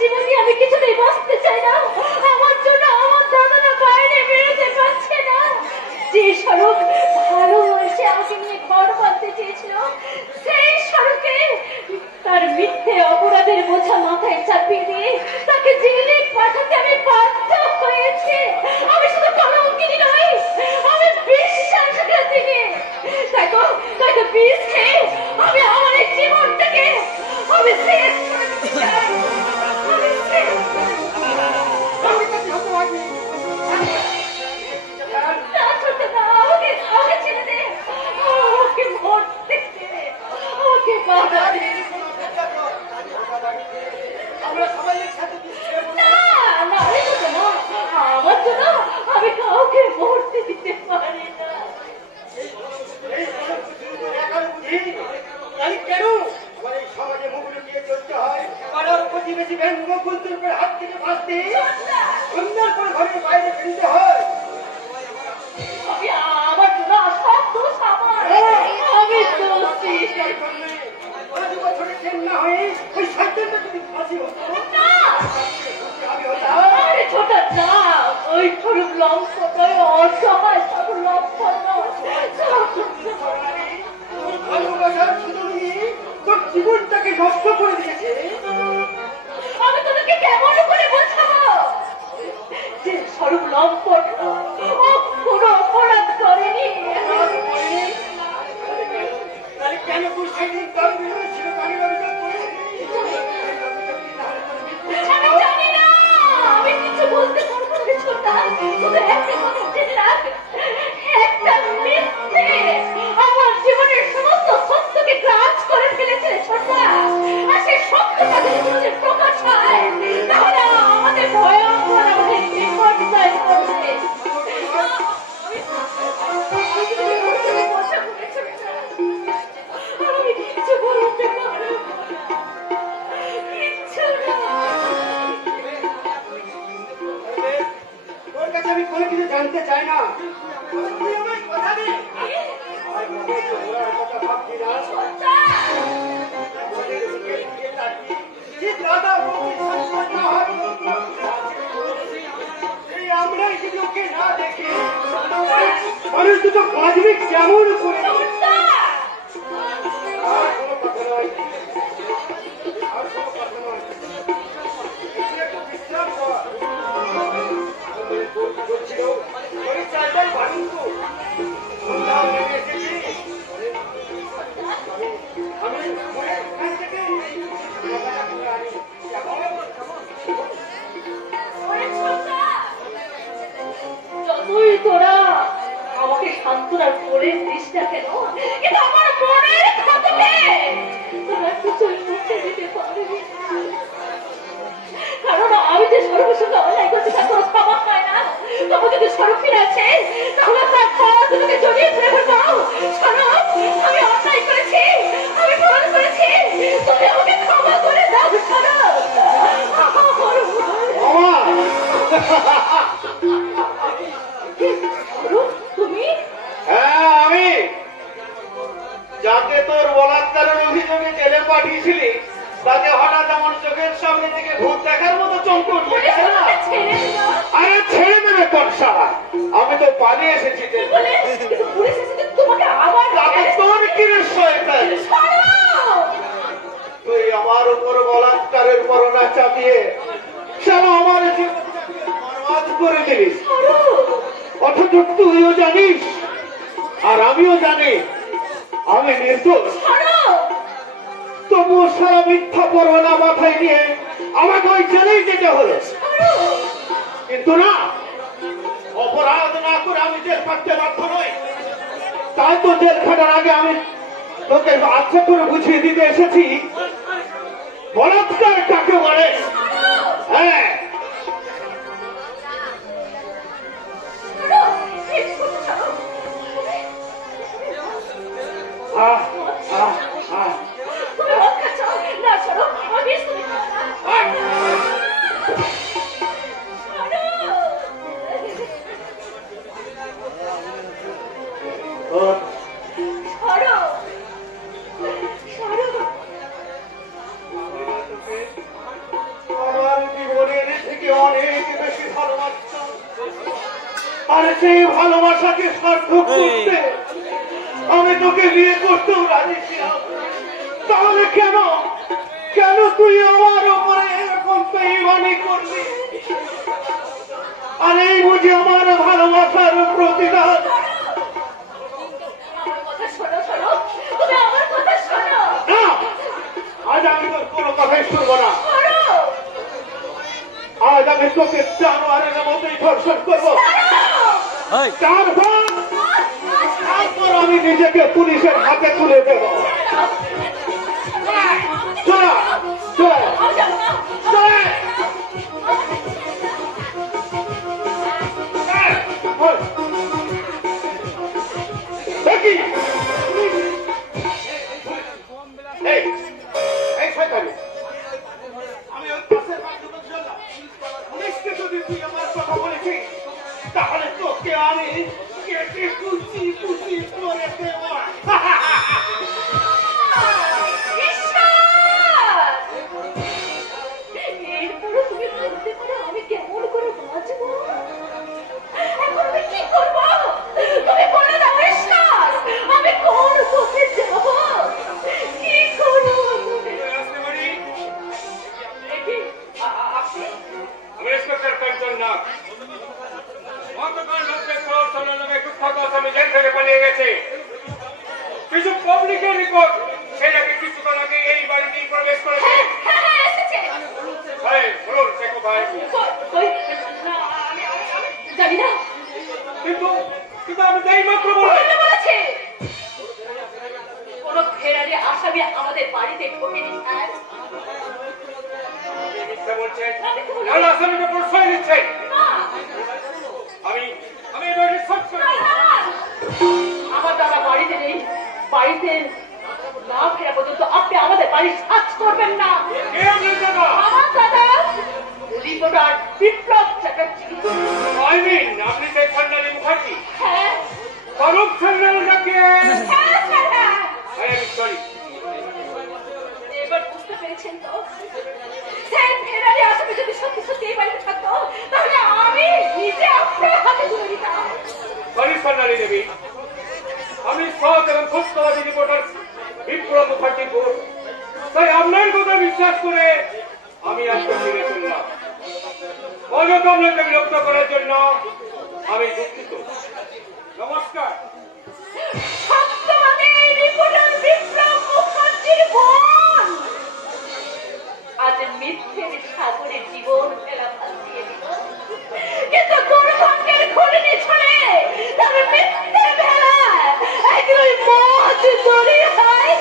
জীবনে আমি কিছুতেই বাঁচতে চাই না। আমার জন্য আমার দাদারা বাইরে বেরোতে পারছে না। যে সড়ক ভালোবাসে আমাকে নিয়ে ঘর বাঁধতে চেয়েছিল, সেই সড়কে তার মিথ্যে অপরাধের বোঝা মাথায় চাপিয়ে দিয়ে তাকে জেলে পাঠাতে আমি বাধ্য হয়েছি। আমি শুধু কলঙ্কিনী নই, আমি বিশ্বাসঘাতিনী। তাই তো বিষ খেয়ে আমি আমার এই জীবনটাকে আমি শেষ করে দিতে চাই। আমি শেষ করে দিতে চাই। না ছোট না, আমাকে ছেড়ে দে, আমাকে মরতে দে, আমাকে বাধা দে। আমরা সবাই একসাথে না না, আমি ছোট না, আমার জন্য আমি কাউকে মরতে দিতে পারি না। কেন আমার এই সমাজে মুখ লুকিয়ে চলতে হয়? পাড়ার প্রতিবেশী ব্যঙ্গ কুলতুর উপর হাত থেকে বাঁচতে সন্ধ্যার পর ঘরের বাইরে ফেলতে হয়। আমি আমার জন্য সব দোষ আমার, আমি দোষী। 5 বছরের চেন্না হয়ে ওই সন্তানটা যদি ফাঁসি হতো আমি হতাম। আরে ছোট না, ওই স্বরূপ লম্পটাই অসহায় সব লম্পট। ভালোবাসার সুযোগ নিয়ে তোর জীবনটাকে নষ্ট করে দিয়েছে। আমি তোদেরকে কেমন করে বোঝাবো যে স্বরূপ লম্পট ও কোনো অপরাধ করেনি? তাহলে কেন তোর সেদিন তার বিরুদ্ধে ছিল তাদের অভিযোগ করেছিলি? আমি জানি না, আমি কিছু বলতে পারবো না ছোটা। শুধু একটা কথা জেনে রাখ, একটা মিথ্যে আমার জীবনের সমস্ত সত্যকে গ্রাস করে ফেলেছে ছোটা। আর সেই সত্যটা যদি প্রকাশ হয় তাহলে আমাদের ভয়ঙ্কর আমাদের বিপর্যয় করবে। আমি কিছু বলতে পারবো তোর কাছে আমি কোনো কিছু জানতে চাই না। তুই আমায় কথা দে। আর মুখে ওরা কথা ভাবছি না। যে দাদা বৌদির সন্তান না হয়, এই আমরাই যদি ওকে না দেখি মানুষ দুটো বাঁচবে কেমন করে? আর কোনো কথা নয়, আর কোনো কথা নয়। একটু বিশ্রাম কর। বলছিল শরীর চালটাই বাড়ুন তো সন্ধ্যা নেমে এসেছি। আমি এখান থেকে কথাটা বলে আনি। যতই তোরা আমাকে সান্ত্বনা করে দিস না কেন, কিন্তু আমার মনের ক্ষতকে তোরা কিছুই মুছে দিতে পারবি না। কারণ আমি যে স্বরূপের সঙ্গে অন্যায় করছি তার কোনো ক্ষমা হয় না। তবু যদি স্বরূপ ফিরে আছে তাহলে তার পা দুটোকে জড়িয়ে ধরে ফেলবো। স্বরূপ, আমি অন্যায় করেছি, আমি ভুল করেছি, তুমি আমাকে ক্ষমা করে দাও স্বরূপ। তুমি? হ্যাঁ আমি, যাকে তোর বলাৎকারের অভিযোগে জেলে পাঠিয়েছিলি তাকে হঠাৎ আমার চোখের সামনে থেকে ভূত দেখার মতো চমকে উঠল। আরে ছেড়ে দেবে কনসা, আমি তো পালিয়ে এসেছি। তোমাকে আবার তোর কি তুই আমার উপর বলাৎকারের পরোনা চাপিয়ে কেন আমার জীবনটাকে বরবাদ করে দিলিস? অথচ তুইও জানিস আর আমিও জানি আমি নির্দোষ। তবুও সারা মিথ্যা পরোনা মাথায় নিয়ে আমাকে ওই জেলেই যেতে হলো। কিন্তু না, অপরাধ না করে আমি জেল খাটতে বাধ্য নই। তাই তো জেল খাটার আগে আমি তোকে আচ্ছা করে বুঝিয়ে দিতে এসেছি বলাৎকার কাকে বলে। হ্যাঁ, আহ আহ আহ আমার সেই ভালোবাসাকে সার্থক করতে আমি তোকে বিয়ে করতেও রাজি ছিলাম। তাহলে কেন কেন তুই আমার উপরে এরকম বেঈমানি করলি? আর এই বুঝি আমার ভালোবাসার প্রতিদান? আমার কথা শোনো শোনো, তুমি আমার কথা শোনো। না, আজ আমি তোর কোনো কথাই শুনবো না। শোনো, আজ আমি তোকে জানোয়ারের মতোই ধর্ষণ করবো। তারপর আমি নিজেকে পুলিশের হাতে তুলে দেব। চলা চল দেখি এই শয়তানি, আমি ওই পাশের বাথরুমে চললাম। পুলিশকে যদি তুই আমার কথা বলেছিস তাহলে তোকে আমি কেটে কুচি কুচি করে দেব। এরপরও তুমি বলতে পারো আমি কেমন করে বাঁচবো? এখন আমি কি করবো? তুমি বলে দাও ঈশ্বর, আমি কোন পথে যাব? কি করবো তুমি? আপনি আমি ইন্সপেক্টর কাঞ্চন নাগ। গতকাল রাত্রে সরল নামে কুখ্যাত আসামি জেল থেকে পালিয়ে গেছে। কিছু পাবলিকের রিপোর্ট সেই নাকি কিছুক্ষণ আগে এই বাড়িতেই প্রবেশ করেছে। হ্যাঁ, এসেছে। ভাই বলুন সে কোথায়? না, আমি জানি না। কিন্তু কিন্তু আমি তাই মাত্র বললাম। বলতে বলেছে কোন ফেরারি আসামি আমাদের বাড়িতে ঢোকেনি স্যার। আপনি মিথ্যা বলছেন, নাহলে আসামিকে প্রশ্রয় দিচ্ছেন। না, আমি আমি এই বাড়ির সব না, না। আমার দাদা বাড়িতে নেই। বাড়িতে না ফেরা পর্যন্ত আপনি আমাদের বাড়ি সার্চ করবেন না। কে আপনার দাদা? আমার দাদা reporter Biplab Chatterjee. I mean আপনি সেই সন্ন্যালী মুখার্জি? হ্যাঁ, স্বরূপ সন্ন্যালী নাকি? হ্যাঁ, স্যার, হ্যাঁ। I am sorry. এবার বুঝতে পেরেছেন তো? সেই ফেরারি আসামি যদি সত্যি সত্যি এই বাড়িতে থাকতো তাহলে আমি নিজে আপনার হাতে তুলে দিতাম। সরি সন্ন্যালী দেবী, আমি সৎ এবং সত্যবাদী রিপোর্টার বিপ্লব মুখার্জি বোস, তাই আপনার কথা বিশ্বাস করে আমি আজকে ফিরে চললাম। অযথা আপনাকে বিরক্ত করার জন্য আমি দুঃখিত। নমস্কার। সত্যবাদী রিপোর্টার বিপ্লব মুখার্জির বোন আজ মিথ্যের সাগরে জীবন ফেলা ভাসিয়ে দিল, কিন্তু দুর্ভাগ্যের ঘূর্ণি ছড়ে তার মিথ্যের ভেলায় একদিন ওই মদ দরিয়ায়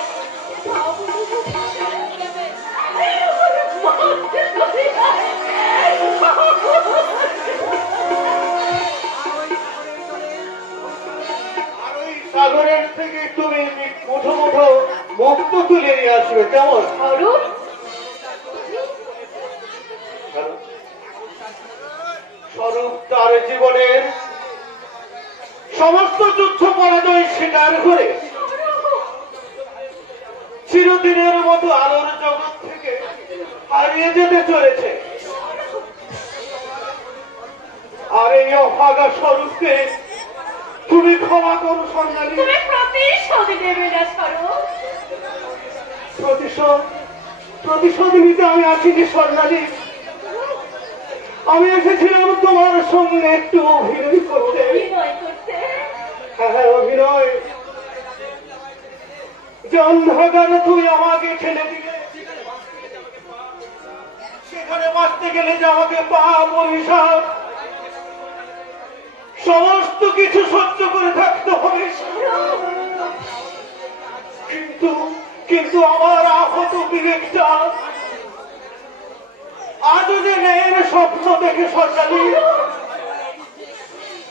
আর ওই সাগরের থেকে তুমি মুঠো মুঠো মুক্ত তুলে নিয়ে আসবে, কেমন? স্বরূপ স্বরূপ তার জীবনের সমস্ত যুদ্ধ পরাজয় স্বীকার করে চিরদিনের মতো আলোর জগৎ থেকে হারিয়ে যেতে চলেছে। আর এই অভাগা স্বরূপকে তুমি ক্ষমা করো সন্ন্যালী। তুমি প্রতিশোধ নেবে না স্বরূপ। প্রতিশোধ প্রতিশোধ নিতে আমি আসিনি স্বর্ণালী, আমি এসেছিলাম তোমার সঙ্গে একটু অভিনয় করতে। অভিনয় করতে? হ্যাঁ, অভিনয়। যে অন্ধকারে তুই আমাকে ঠেলে দিলে, সেখানে বাঁচতে গেলে যে আমাকে পাপ অভিশাপ সমস্ত কিছু সহ্য করে থাকতে হবে। কিন্তু কিন্তু আমার আহত বিবেকটা আজও যে ন্যায়ের স্বপ্ন দেখে সরকারি,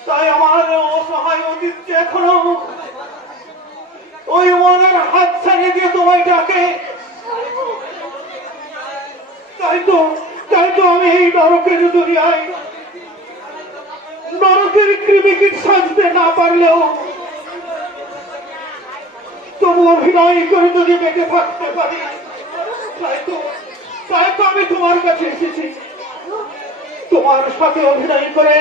তাই আমার অসহায় অতীত এখনো ওই মনের হাত ছাড়িয়ে দিয়ে তোমায় ডাকে। তাই তো আমি এই নরকের দুনিয়ায় নরকের কৃমিকীট সাজতে না পারলেও তবু অভিনয় করে যদি বেঁচে থাকতে পারি, তাই তো আমি তোমার কাছে এসেছি। তোমার সাথে অভিনয় করে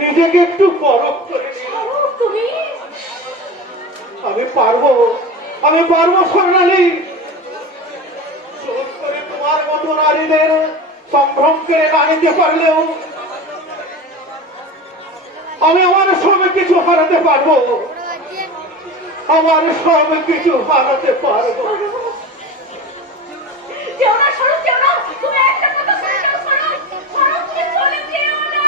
নিজেকে একটু পরখ করে নিই। স্বরূপ, তুমি আমি পারবো স্বর্ণালী। জোর করে তোমার মতো নারীদের সম্ভ্রম কেড়ে না নিতে পারলেও আমি আমার সব কিছু হারাতে পারবো। আমার সব কিছু হারাতে পারবো। যেও না স্বরূপ, যেও না। তুমি একটা কথা শুনে যাও স্বরূপ। স্বরূপ, তুমি চলে যেও না।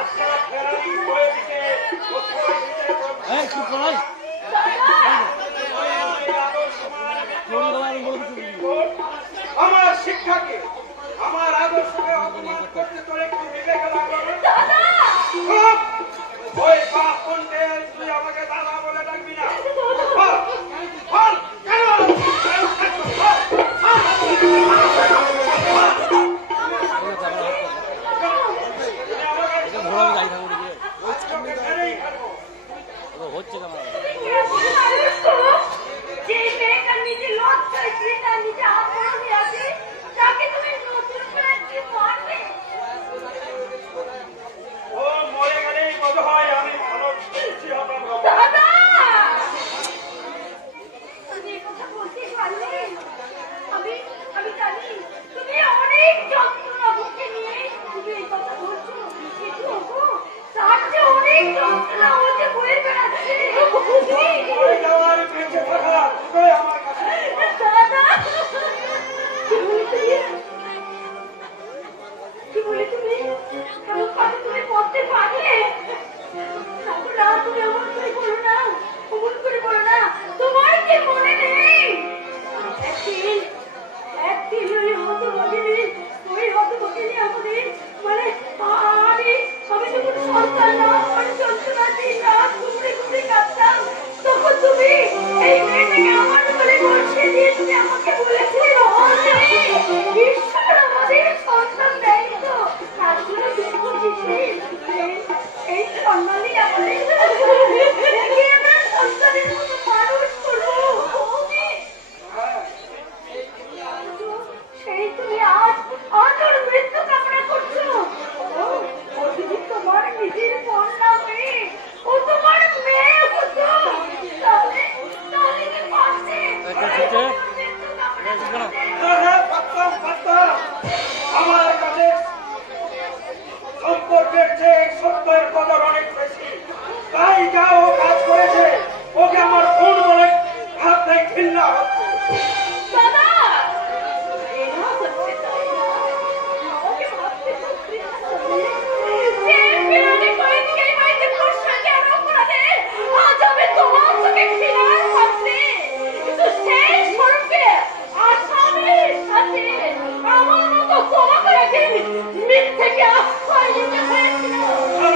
আপনারা ফেরারি হয়ে দিতে আমার শিক্ষাকে, আমার আদর্শকে অপমান করতে তোর একটু বিবেক লাগলো না? দাদা, চুপ! ওই বাপ কোনটে তুই আমাকে দাদা বলে ডাকবি না। বল, বল, কেন? আজকে ফেরেই খাবো। যে মেয়েটা নিজে লজ্জায় ঘৃণা, নিজে আবরণে আছে, তাকে তুমি নতুন করে কি মারবে? ও মরে গেলেই বোধ হয় আমি ভালো খুশি হতাম বাবা। দাদা, তুমি এই কথা বলতে পারলে? আমি জানি তুমি অনেক যন্ত্রণা বুকে নিয়ে তুমি এই কথা বলছো, কিন্তু ওগো, তার চেয়ে অনেক যন্ত্রণা হতে বয়ে বেড়াচ্ছে। মরে যাওয়ার বেঁচে থাকা দুটোই আমার কাছে। দাদা, কি বলে তুমি? কি বলে তুমি? এমন কথা তুমি বলতে পারলে? না, তুমি অমন করে বলো না, অমন করে বলো না। তোমার কি মনে নেই? একদিন ওই হতভাগিনী আমাদের, মানে আমি যখন সন্তান না হওয়ার যন্ত্রণা দিন রাত ঘুমড়ে কাঁদতাম, তখন তুমি এই মেয়েটাকে আমার কোলে বসিয়ে দিয়ে তুমি আমাকে বলেছিলে, ঈশ্বর আমাদের সন্তান দেয় তো, তার জন্য দুঃখ দিছি। এই সম্মানই আমাদের সন্তানের মতো মানুষ করবো। সেই তুমি আজ ওর মৃত্যু কামনা করছো। ও যদি তোমার নিজের কন্যা মেয়ে, ও তোমার মেয়ে হতো, তাহলে কি পারছে? মৃত্যু কামনা করতে? পারতাম। আমার কাছে সম্পর্কের চেয়ে সত্যের কদর অনেক বেশি। তাই যা ও কাজ করেছে, ওকে আমার খুন বলে ভাবতে ঘৃণা হচ্ছে। দাদা, ঘৃণা হচ্ছে তাই না? আমাকে ভাবতে তো ঘৃণা হচ্ছে। যে বিরোধী করে দিয়ে এই বাড়িতে প্রশ্রয় দেওয়ার অপরাধে আজ আমি তোমার চোখে ঘৃণার ভাবছি। কিন্তু সেই স্বরূপকে আসামির সাথে আমার মতো তোমাকে একদিন মিথ্যেকে আশ্রয় দিতে হয়েছিল।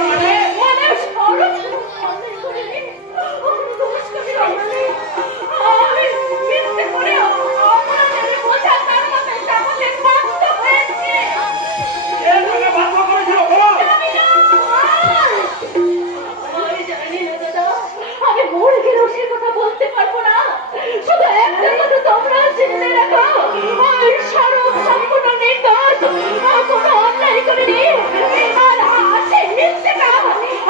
মানে? মানে স্বরূপ সন্দেহ করিনি, আমি দোষ করি রমণী। আমি মিথ্যে করে অপরাধের বোঝা তার মাথায় চাপাতে বাধ্য হয়েছি। এর মানে বাধ্য করেছিল বল? জানি না, আমি জানি না দাদা, আমি মরে গেলেও সে কথা বলতে পারবো না। শুধু একটা কথা তোমরা জেনে রাখো, ওই স্বরূপ সম্পূর্ণ নির্দোষ, কোনো অন্যায় করেনি। আর আছে মিথ্যেটা।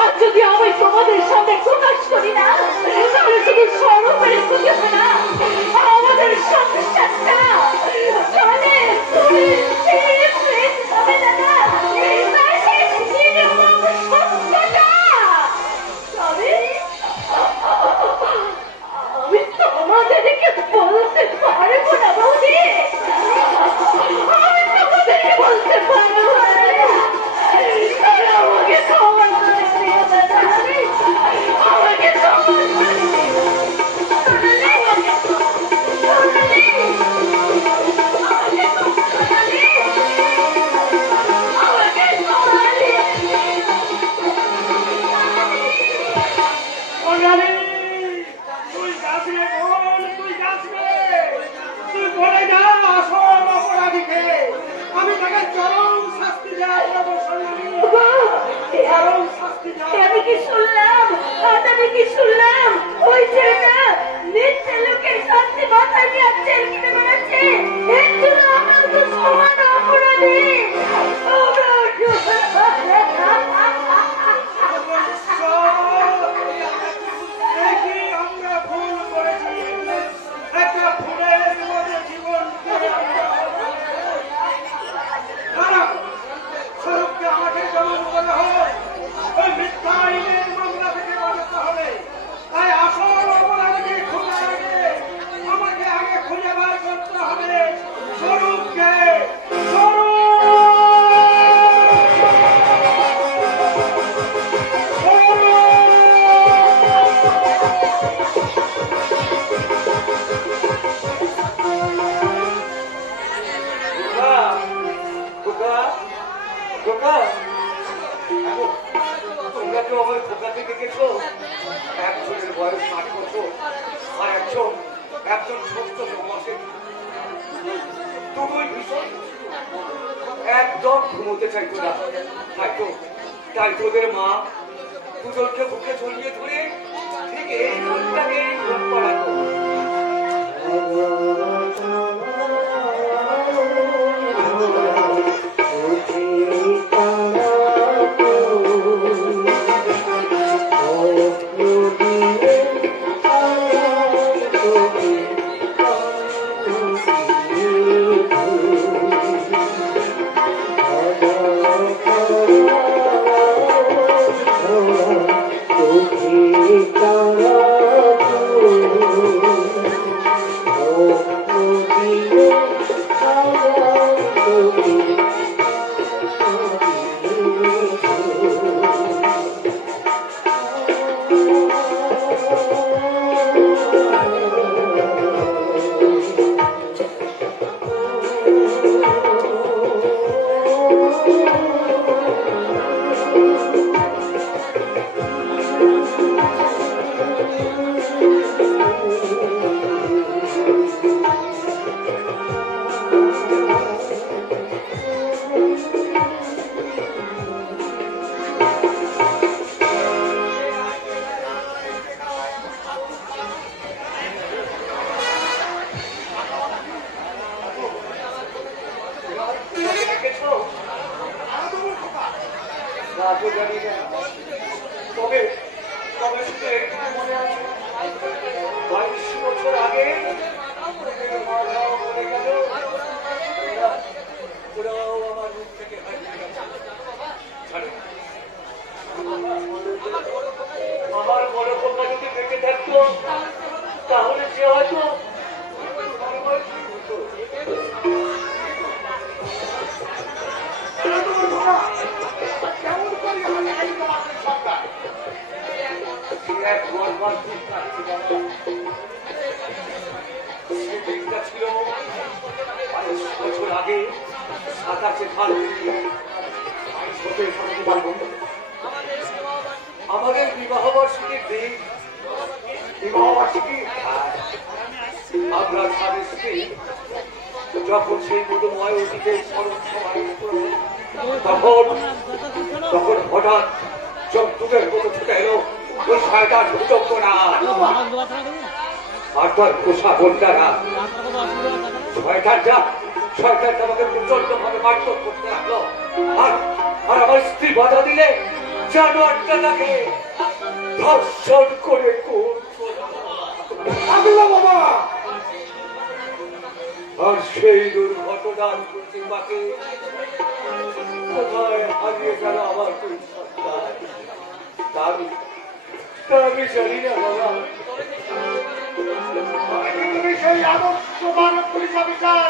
আর যদি আমি তোমাদের সামনে প্রকাশ করি না, তাহলে শুধু স্বরূপের ক্ষতি হবে না, আমাদের সংসারটা চলে হবে দাদা। তাই সেই নির্মম সত্যটা আমি তোমাদেরকে বলতে পারবো না বৌদি, আমি তোমাদেরকে বলতে পারবো না। তারা আমাকে ক্ষমা করে দিও দাদা, আমাকে ক্ষমা করে দিও। সোনালি, তুই যাস রে বোন, তুই যাস রে। তুই বলে যা আসল অপরাধীকে। আমি তাকে চরম শাস্তি দেবো সোনালি, চরম শাস্তি দেবো। আমি কি শুনলাম? আজ আমি কি শুনলাম? ওই ছেলেটা মিথ্যে লোকের শাস্তি মাথায় নিয়ে জেল কিনে বেড়াচ্ছে। বয়স 60 বছর আর একজন একজন ছোট্ট সমাজে দুটোই ভীষণ একদম ঘুমোতে চাইতো না। তাই তোদের মা দুজনকে বুকে জড়িয়ে ধরে ঠিক এই ঘুমটাকে ঘুম পাড়াতো। তবে তবে শুধু একটু মনে আছে 22 বছর আগে ওরাও আমার রূপ থেকে হারিয়ে গেছে। আমার বড় কন্যা যদি বেঁচে থাকতো তাহলে সে হয়তো ছিল 22 বছর আগে 27 ফাল্গুন আমাদের বিবাহ বার্ষিকীর দিন। বিবাহ বার্ষিকী আমরা স্বামী স্ত্রী যখন সেই মধুময় অতীতের স্মরণ সভায় তখন হঠাৎ জন্তুদের মতো ছুটে এলো ওই শয়তান ভূচক্ররা আর তার পোষা বোনটারা। শয়তানটা আমাকে প্রচন্ড ভাবে মারধর করতে লাগলো আর আমার স্ত্রী বাধা দিলে জানোয়ারটা তাকে ধর্ষণ করে বাবা। আর সেই দুর্ঘটনার প্রতিমাকে কোথায় হারিয়ে গেল আমার দুই সন্তান তা আমি জানি না বাবা। তুমি সেই আদর্শ মানব পুলিশ অফিসার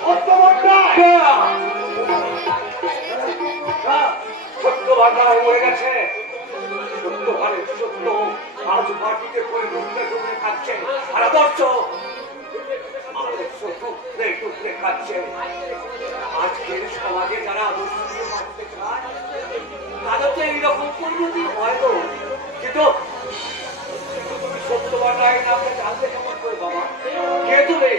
সত্য ভাষায় মরে গেছে। সত্য ভারে সত্য আজ মাটিতে পড়ে ডুবতে ডুবতে খাচ্ছে আর আদর্শ টুকরে টুকরে খাচ্ছে। আজকের সমাজে যারা আদর্শ নিয়ে মারতে চায় তাদের তো এইরকম পরিণতি হয় তো। কিন্তু তুমি সত্য ভাষায় নামে জানতে কেমন করে বাবা? কে তুমি?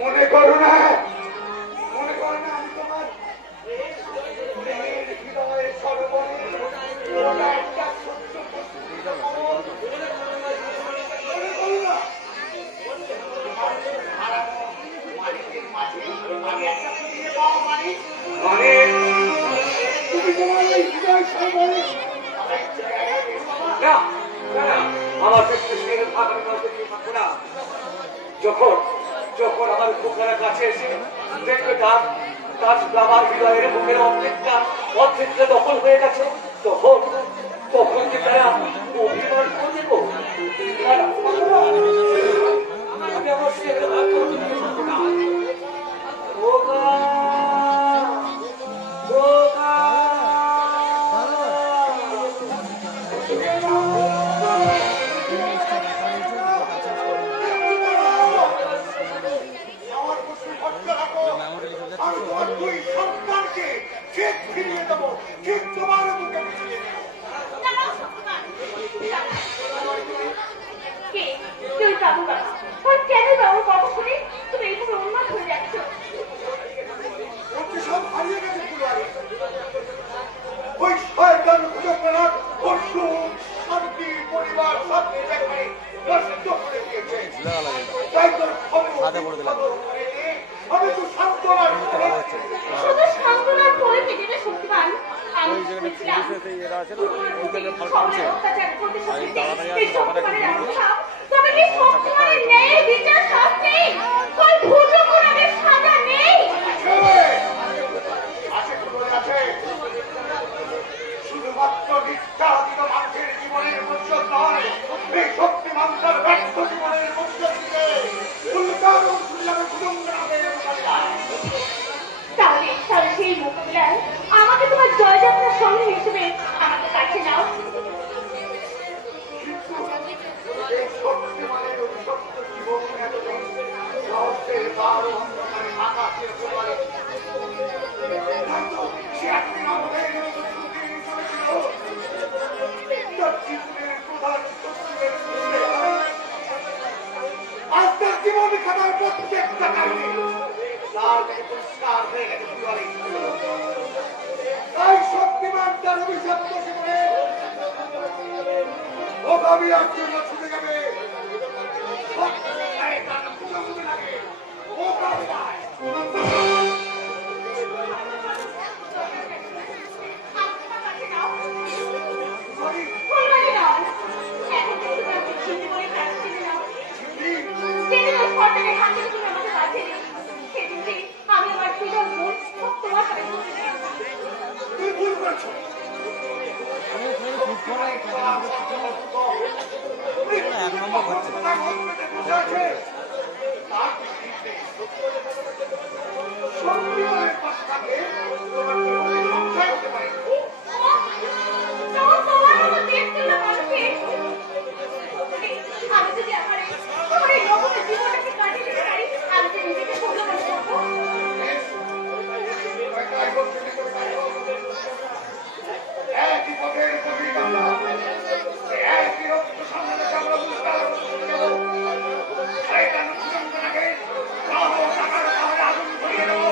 মনে করো না আমি তোমার হৃদয়ের সর্বনে একটা সত্য মানে তুমি তোমার এই হৃদয় সর্বনে না আমার যখন যখন আমার খোকারা কাছে এসে দেখবে তার আমার হৃদয়ের মুখের অর্ধেকটা দখল হয়ে গেছে তখন তখন যে তারা অভিমান করে দেব। আমি আমার শাস্তি এই শক্তিমানের আত্মসাৎ তবে কি শক্তিমানের নেই বিচার শাস্তি কই ভুজো কোরআনের সাজা নেই আছে কোথায় আছে শুধুমাত্র নির্যাতিত মানুষের জীবনের প্রতিশোধ নয় এই শক্তিমানটার ব্যর্থ জীবনের প্রতিশোধ দিতে উল্টার অংশীদারে কুটুম্বরাদের তাহলে তাহলে সেই মোকাবিলায় আমাকে তোমার জয়যাত্রার সঙ্গে হিসেবে আমাকে কাছে নাও এই শক্তিমানের অভিশপ্ত জীবন এতদিন সাহসের কারো অন্ধকারে আকাশের উপরে সে একদিন আমাদের সুখী চলেছিল তার জীবনের প্রধান শত্রুদের বিরুদ্ধে আজ তার জীবন খাতার প্রত্যেকটা কাহিনী লাল থেকে পরিষ্কার হয়ে গেছে দুয়ারে তাই শক্তিমান তার অভিশপ্ত জীবনে মোকাবিলার জন্য ছুটে যাবে মোকাবিলায় ফুলবাড়ি নয় এখন থেকে তুমি আমাকে ছিন্দি বলে ডাকছিলে না যেদিন ওই সর্দারের হাত থেকে তুমি আমাকে বাঁচিয়ে সেদিন থেকে আমি আমার বিরল মন সব তোমার হাতে তুলে দিয়েছি। তুই ভুল করছো এক নম্বর হচ্ছে শক্তিমানের পাশে থাকলে তোমার জীবনে সংশয় হতে পারে তোমার মতো দেখছিল মানুষকে আমি যদি আমার এই নবমের জীবনটাকে কাটিয়ে দিতে পারি আমি যে নিজেকে পূর্ণ মনে করবো একই পথের গভীর আমরা একই রক্ত সামনে রেখে আমরা উল্টার চলে যাব শয়তান কুটুম্বরাকে কালো টাকার পাহাড়ে আগুন ধরিয়ে দেবো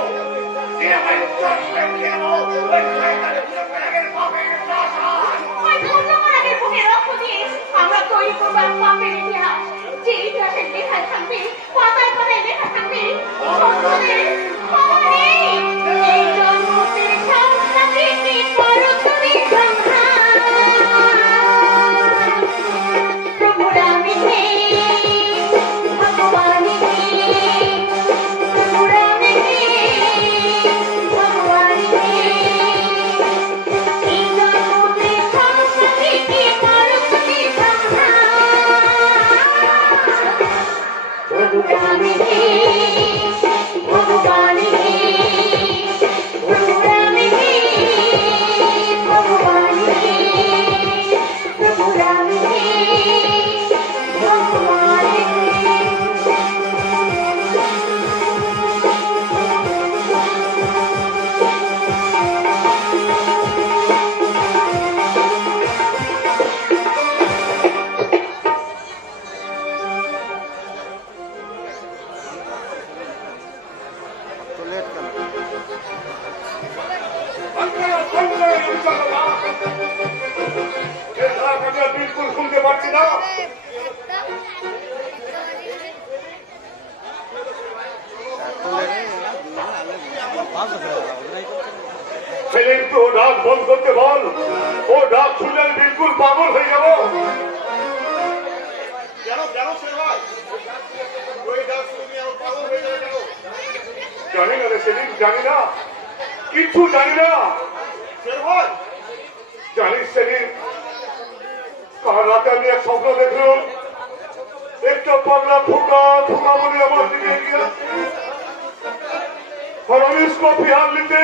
দিনামাই উচ্চার করে উঠিয়ে দেবো ওই শয়তান কুটুম্বরাকের পাপের প্রাসাদ ওই পূর্ণমানের বুকে রক্ত দিয়ে আমরা তৈরি করবো এক পাপের ইতিহাস যে ইতিহাসের লেখায় থাকবে পাতায় পাতায় লেখা থাকবে সত্যদের খবরে এই জন্মতে সংসারে কি করো তুমি সংহার প্রভু রামে হে ভগবানে হে প্রভু রামে হে ভগবানে হে এই জন্মতে সংসারে কি করো তুমি সংহার প্রভু রামে হে ভগবানে হে প্রভু রামে হে ভগবানে হে প্রভু রামে হে ভগবানে তো লেট কেন बिल्कुल শুনতে পাচ্ছি না এত লেট পাঁচ বছর ছেলের তো ডাক বন্ধ করতে বল ও ডাক শুনলে আমি বিলকুল পাগল হয়ে যাব কেন কেন সে ভাই ওই ডাক শুনে আমি পাগল হয়ে যাবে কেন জানি না রে সেদিন জানি না কিচ্ছু জানি না সে ভাই জানিস সেদিন কাল রাতে আমি এক স্বপ্ন দেখলাম একটা পাগলা ফোকা ফোকা বলে আমার দিকে এগিয়ে আসছে और हम इसको प्यार लेते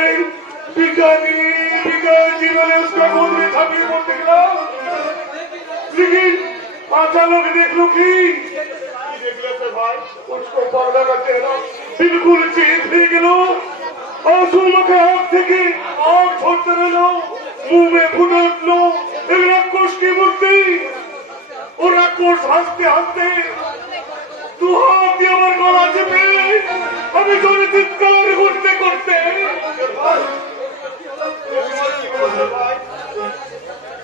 पिताजी पिताजी मैंने उसका गोद में था भी बोल निकला लेकिन अचानक देख लो कि भाई उसको पगला का चेहरा बिल्कुल चेंज हो गया आंसू मुखे आंख থেকে आंख छोड़ते रहो मुंह में फुटत लो एक राक्षस की मूर्ति और राक्षस हंसते हंसते तू हाथ দিয়ে আমার গলা চেপে আমি জোরে চিৎকার করতে করতে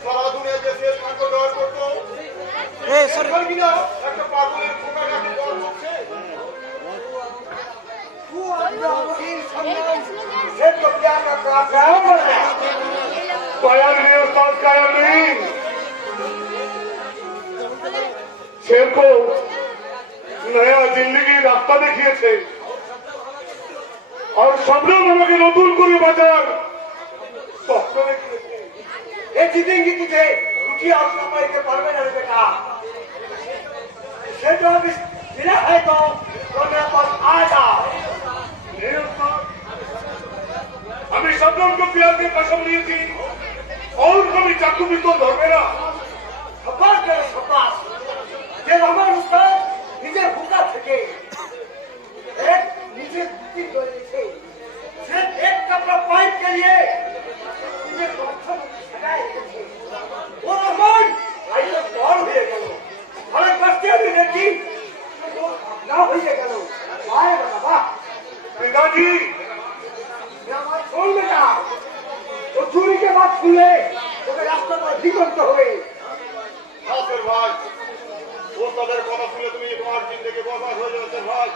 সারা দুনিয়াতে শেষ মাত্র ডর করতো এই সরি কিনা একটা পাগলের ফোকা ডাকে ডর করছে कायर नहीं उस्ताद कायर नहीं শেরকো নয়া জিন্দগির রাস্তা দেখিয়েছে, আর শবনম আমাকে নতুন করে বাঁচার স্বপ্ন দেখিয়েছে। ये जीतेंगी तुझे रुकी और कमाई के पार में ना रे बेटा ये जो अभी मिला है तो मेरे पास आ जा नहीं उस्ताद, আমি শবনমকে प्यार की कसम ली थी और कभी चाकू भी तो धरবে না। शाबाश मेरे शाबाश ये हमारे उस्ताद निजे भूखा थे एक निजे बुद्धि जोड़े थे सिर्फ एक कपड़ा पाइप के लिए निजे डॉक्टर लगाए थे वो रमन आइए कौन हुए गलो हमें बस्ती भी नहीं ना हुए गलो आएगा बाबा पिताजी छोड़ बेटा तो चोरी के बाद खुले तो रास्ता पर दिगंत हुए নাসের ভাই, ও তাদের কথা শুনে তুমি তোমার জিন্দগি বরবাদ হয়ে যাবে স্যার ভাই।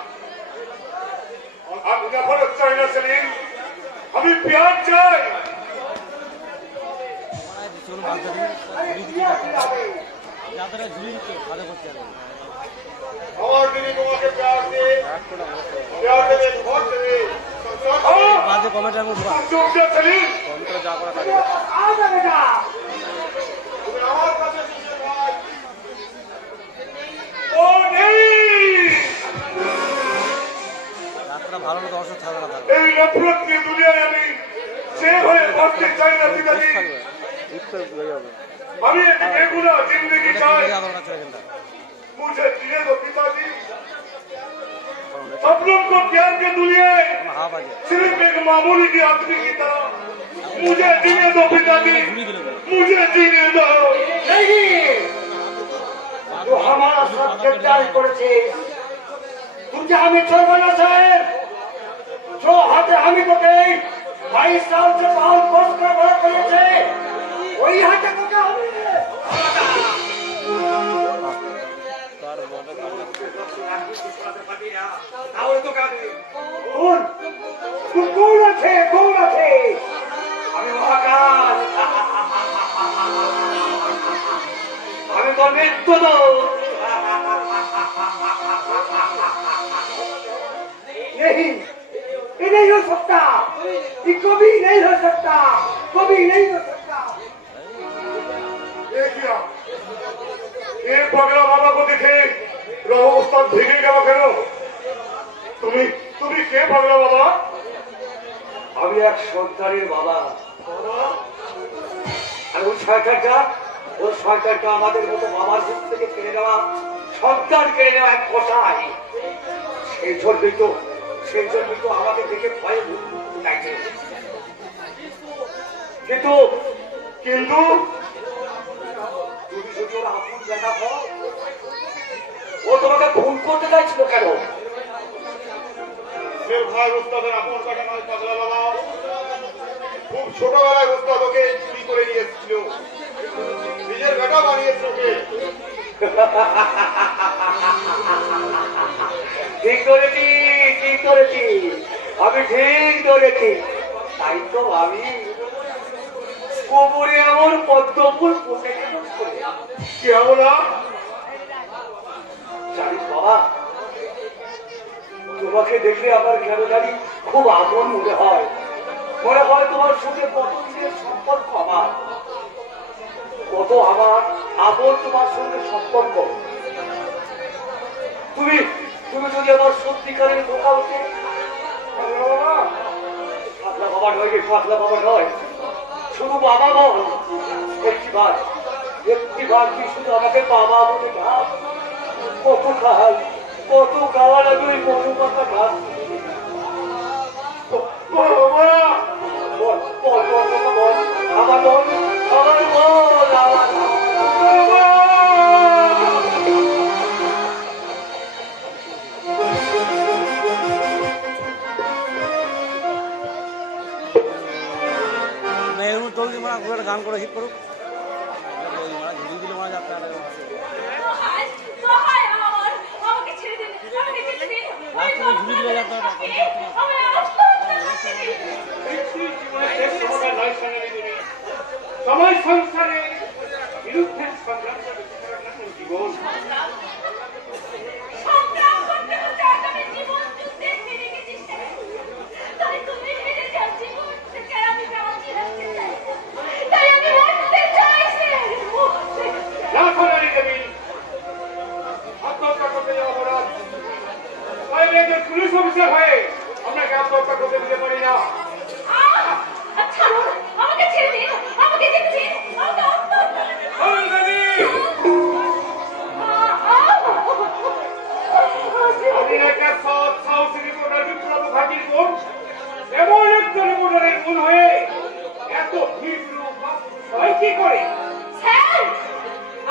আমি নফরত চাই না সেলিম, আমি প্যার চাই। চলুন বাজারে अरे ঝুড়ি क्या खिलावे যাত্রা ঝুড়ি দিতে ভালো করতে হবে আমার দিদি তোমাকে প্যার দিয়ে প্যার দেবে, ভোট দেবে, সংসার বাজে কমেন্টের মধ্যে চুপ যা সেলিম, आ जा बेटा তুমি আমার কাছে এসেছো ভাই। ও নেই, যাত্রা ভালো মতো অসুখ থাকবে না তাহলে এই নফরত কি দুনিয়ায় আমি সে হয়ে বাঁচতে চাই না পিতাজি। আমি একটি বেগুনা জিন্দগি চাই, मुझे जिए दो पिताजी। सपनों को प्यार के दुनिया হা বাজে सिर्फ एक मामूली की आदमी की तरह मुझे जीने दो पिताजी, मुझे जीने दो। नहीं जो हमारा साथ गद्दारी করেছে तुझे हमें छोड़ना साहेब जो हाथे हमें को दे 22 साल से पाल पोस कर बड़ा করেছে वही हाथे को क्या हमें कौन तू कौन আছে আমি মহাকাল আমি তোর মৃত্যু দো नहीं ये नहीं हो सकता ये कभी नहीं हो सकता कभी नहीं हो सकता ये क्या, ये पगला बाबा को देखे रहो उस्ताद भेगे गया কেন? তুমি তুমি কে পগলা বাবা? আমি এক সন্তানের বাবা আর ওই সরকারটা আমাদের মতো বাবার মুখ থেকে কেড়ে নেওয়া সন্তান কেড়ে নেওয়া এক কষাই সেই জন্যই তো আমাকে দেখে ভয়ে চাইছে কিন্তু কিন্তু তুমি যদি ওর আপন দেখা হও ও তোমাকে ভুল করতে চাইছিল কেন সে ভাই উস্তাদের আপন কাটা নয় পগলা বাবা, খুব ছোটবেলায় উস্তাদ ওকে চুরি করে নিয়ে এসেছিল, নিজের বেটা বানিয়েছিল ওকে। ঠিক করেছি আমি ঠিক ধরেছি তাই তো আমি কোমরে আমার পদ্মফুল পুষে কি হবো না? জানিস বাবা তোমাকে দেখলে আমার কেন জানি খুব আপন মনে হয় তোমার সঙ্গে কত দিনের সম্পর্ক আমার আপন তোমার সঙ্গে সম্পর্ক তুমি যদি আমার সত্যিকারের বোকা হতে পাতলা বাবা নয় শুধু বাবা বল একটিবার তুই শুধু আমাকে বাবা বলে ডাক কত খাওয়ার আগে ওই মধু পাতা ডাক বাবা বল আমার বল মেয়ের তোর মারা একটা গান করে হিট করুক ঝুড়ি দিলে মারা যাত্রা সহায় আমার, আমাকে ছেড়ে দিন, আমাকে যেতে দিন। ওই লাস্টে ঝুড়ি দিলে যাত্রা আমার আশ্রয় সময় সংসারে অফিসার হয়ে আপনাকে আত্মহত্যা করতে দিতে পারি না। ছাড়ুন, আমাকে ছেড়ে দিন, আমাকে যেতে দিন, আমাকে চলুন দেবী, আমি একটা সৎ সাহসী রিপোর্টার বিপ্লব মুখার্জির বোন, এমন একজন রিপোর্টারের বোন হয়ে এত ভীষণ হয় কি করে? স্যার,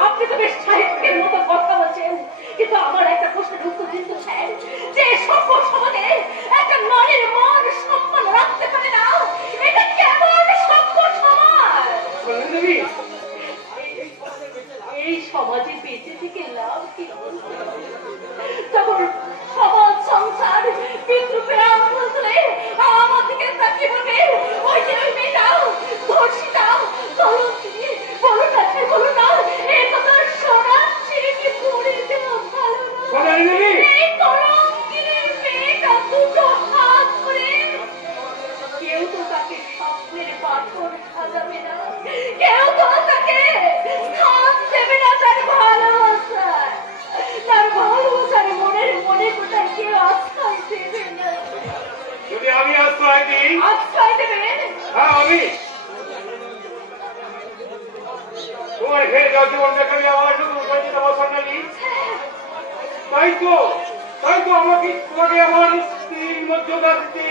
আপনি তো বেশ সাহিত্যের মতো কথা বলছেন, কিন্তু আমার একটা প্রশ্নের উত্তর দিন তো স্যার, যে সভ্য সমাজে একটা নারীর মান সম্মান রাখতে পারে না, এটা কেমন সভ্য সমাজ? চলুন দেবী, এই সমাজে বেঁচে থেকে লাভ কি? তখন সমাজ সংসার বিদ্রুপের আন্দোলন তুলে আমার দিকে তাকিয়ে বলবে, ওই যে ওই মেয়েটা ধর্ষিতা, কলঙ্কিনী, বলুন না স্যার, বলুন না, এই কথা শোনাচ্ছি কি পড়ে দেওয়া ভালো না? সোনালী দেবী, এই কলঙ্কিনী মেয়েটা দুটো হাত ধরে কেউ তো তাকে স্বপ্নের পাথর সাজাবে না, কেউ তো তাকে স্থান দেবে না তার ভালোবাসায়, তার ভালোবাসার মনের মনে কোথায় কেউ আশ্রয় দেবে না। যদি আমি আশ্রয় দিই, আশ্রয় দেবেন? হ্যাঁ আমি তোমার হেরে যাওয়া জীবনটাকে আমি আমার নতুন করে দিতে সোনালী। তাই তো আমাকে তোমাকে আমার স্ত্রীর মর্যাদা দিতে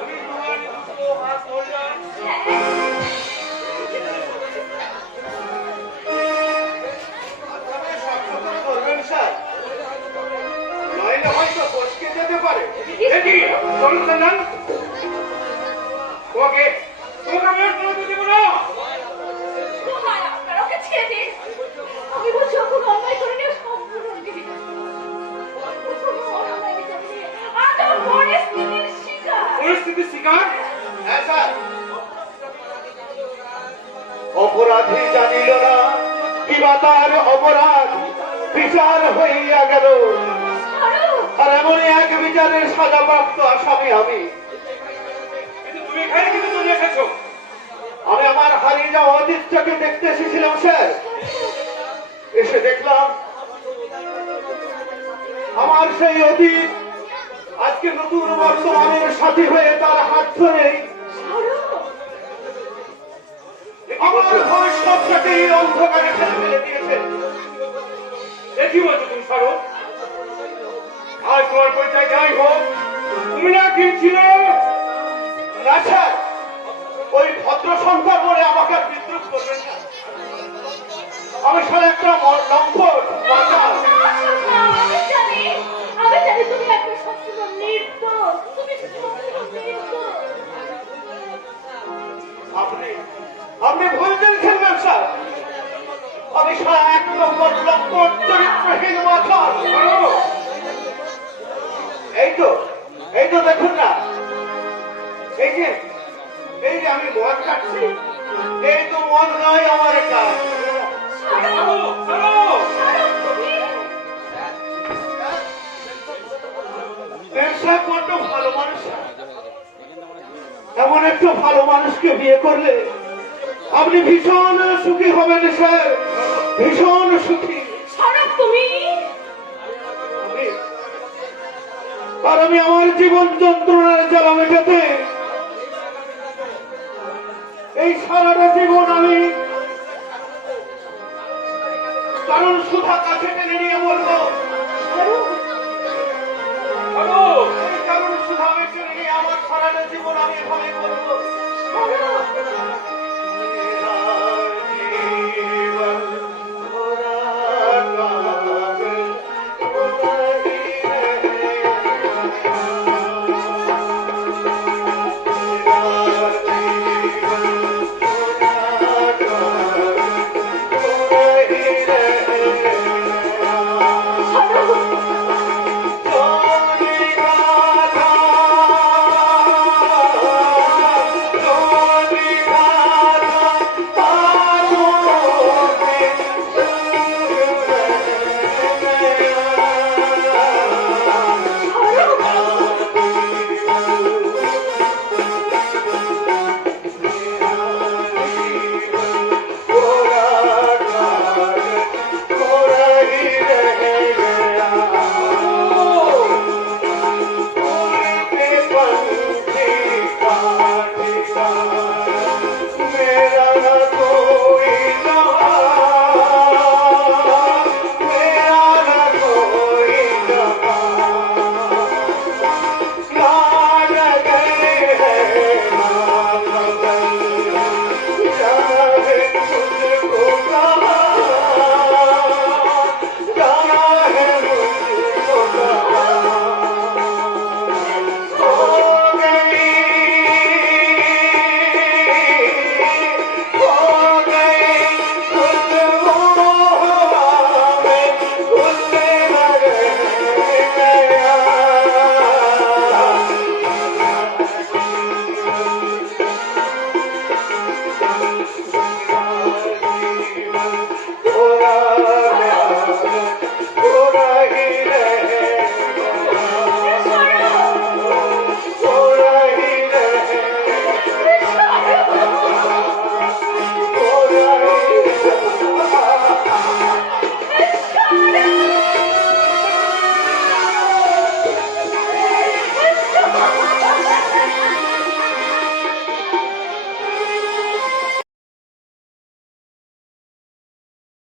আমি তোমার দুটো হাত ধরলাম। করবেন স্যার, নইলে হয়তো ফসকে যেতে পারে। দেখি চলুন না, তোমাকে আমি আর চলতে দেবো না। দোহাই আপনার, ওকে ছেড়ে দিন। আমি বলছি ও কোনো অন্যায় করেনি, ও সম্পূর্ণ নিরীহ। ও কোনো অন্যায় করেনি, আজ আমার পরিস্থিতির শিকার। পরিস্থিতির শিকার? হ্যাঁ স্যার, অপরাধী জানিল না কিবা তার অপরাধ বিচার হইয়া গেল, ছাড়ো, আর এমনই এক বিচারের সাজাপ্রাপ্ত আসামি আমি। কিন্তু তুমি এখানে কিন্তু চলে এসেছো। আমি আমার হারিয়ে যাওয়া অতীতটাকে দেখতে এসেছিলাম স্যার। এসে দেখলাম আমার সেই অতীত আজকে নতুন বর্তমানের সাথী হয়ে তার হাত ধরে ছাড়ো। আমার ভবিষ্যৎটাকে অন্ধকারে ফেলে ফেলে দিয়েছে। দেখি বলছো তুমি সরো, আজ তোমার পরিচয় যাই হোক, তুমি না কি ছিলে? না স্যার, ওই ভদ্র সন্তান বলে আমাকে আর বিদ্রুপ করবেন না। আমি সারা একটা লম্পট মাতাল। আমি জানি তুমি একটা সবসময় নির্দোষ, তুমি সবসময় নির্দোষ। আপনি ভুল দেখছেন না স্যার, আমি সারা এক নম্বর লম্পট চরিত্রহীন মাতাল। এই তো দেখুন না, এই যে আমি মদ খাচ্ছি, এই তো মদ নয় আমার কাজ। সরো, সরো। ব্যবসা বড্ড ভালো মানুষ, এমন একটা ভালো মানুষকে বিয়ে করলে আপনি ভীষণ সুখী হবেন স্যার, ভীষণ সুখী। ছাড়ো তুমি। আর আমি আমার জীবন যন্ত্রণার জ্বালা মেটাতে এই সারাটা জীবন আমি কারণ সুধা কাছে টেনে নিয়ে বলবো, সরো। এই কারণ সুধা আমি টেনে নিয়ে আমার সারাটা জীবন আমি এভাবে বলবো।